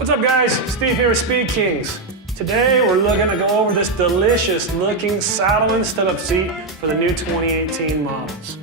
What's up guys, Steve here with Speed Kings. Today we're looking to go over this delicious looking Saddlemen stand-up seat for the new 2018 models.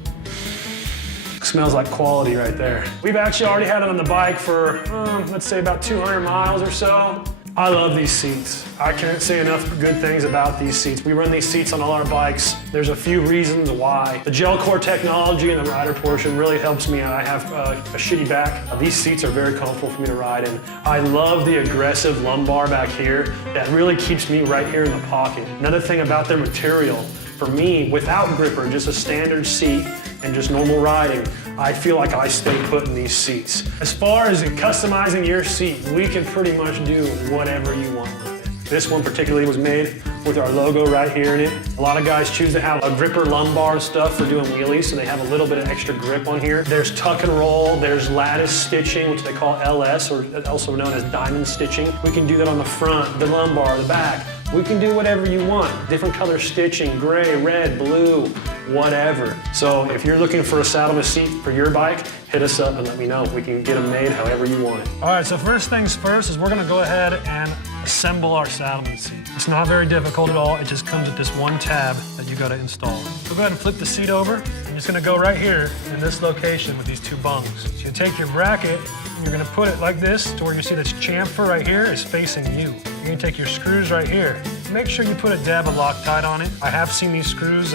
Smells like quality right there. We've actually already had it on the bike for, let's say about 200 miles or so. I love these seats. I can't say enough good things about these seats. We run these seats on all our bikes. There's a few reasons why. The gel core technology in the rider portion really helps me out. I have a shitty back. These seats are very comfortable for me to ride in. I love the aggressive lumbar back here. That really keeps me right here in the pocket. Another thing about their material, for me, without gripper, just a standard seat and just normal riding, I feel like I stay put in these seats. As far as customizing your seat, we can pretty much do whatever you want with it. This one particularly was made with our logo right here in it. A lot of guys choose to have a gripper lumbar stuff for doing wheelies, so they have a little bit of extra grip on here. There's tuck and roll, there's lattice stitching, which they call LS, or also known as diamond stitching. We can do that on the front, the lumbar, the back. We can do whatever you want. Different color stitching, gray, red, blue, whatever. So if you're looking for a Saddlemen seat for your bike, hit us up and let me know. We can get them made however you want it. All right, so first things first is we're gonna go ahead and assemble our Saddlemen seat. It's not very difficult at all. It just comes with this one tab that you gotta install. So go ahead and flip the seat over. I'm just gonna go right here in this location with these two bungs. So you take your bracket, and you're gonna put it like this to where you see this chamfer right here is facing you. You're gonna take your screws right here. Make sure you put a dab of Loctite on it. I have seen these screws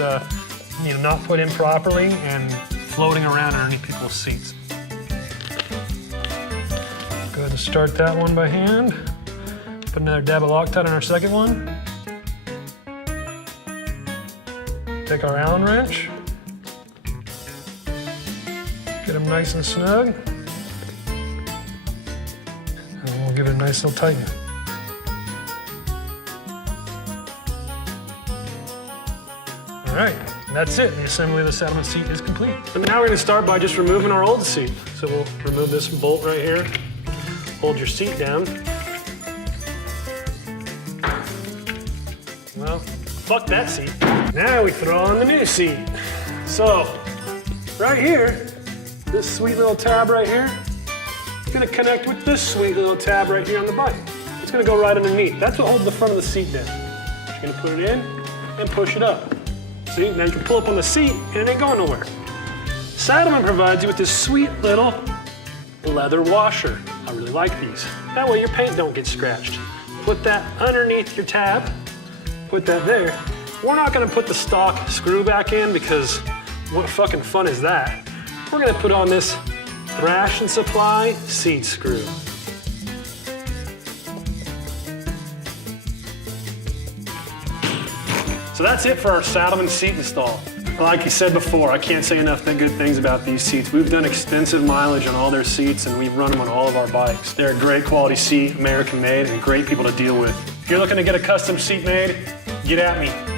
not put in properly and floating around underneath people's seats. Go ahead and start that one by hand. Put another dab of Loctite on our second one. Take our Allen wrench. Get them nice and snug. And we'll give it a nice little tighten. All right, and that's it. The assembly of the Saddlemen seat is complete. And now we're gonna start by just removing our old seat. So we'll remove this bolt right here. Hold your seat down. Well, fuck that seat. Now we throw on the new seat. So, right here, this sweet little tab right here, is gonna connect with this sweet little tab right here on the bike. It's gonna go right underneath. That's what holds the front of the seat down. You're gonna put it in and push it up. See, now you can pull up on the seat and it ain't going nowhere. Saddlemen provides you with this sweet little leather washer. I really like these. That way your paint don't get scratched. Put that underneath your tab, put that there. We're not gonna put the stock screw back in because what fucking fun is that? We're gonna put on this Thrash and Supply seat screw. So that's it for our Saddlemen seat install. Like you said before, I can't say enough good things about these seats. We've done extensive mileage on all their seats and we've run them on all of our bikes. They're a great quality seat, American made, and great people to deal with. If you're looking to get a custom seat made, get at me.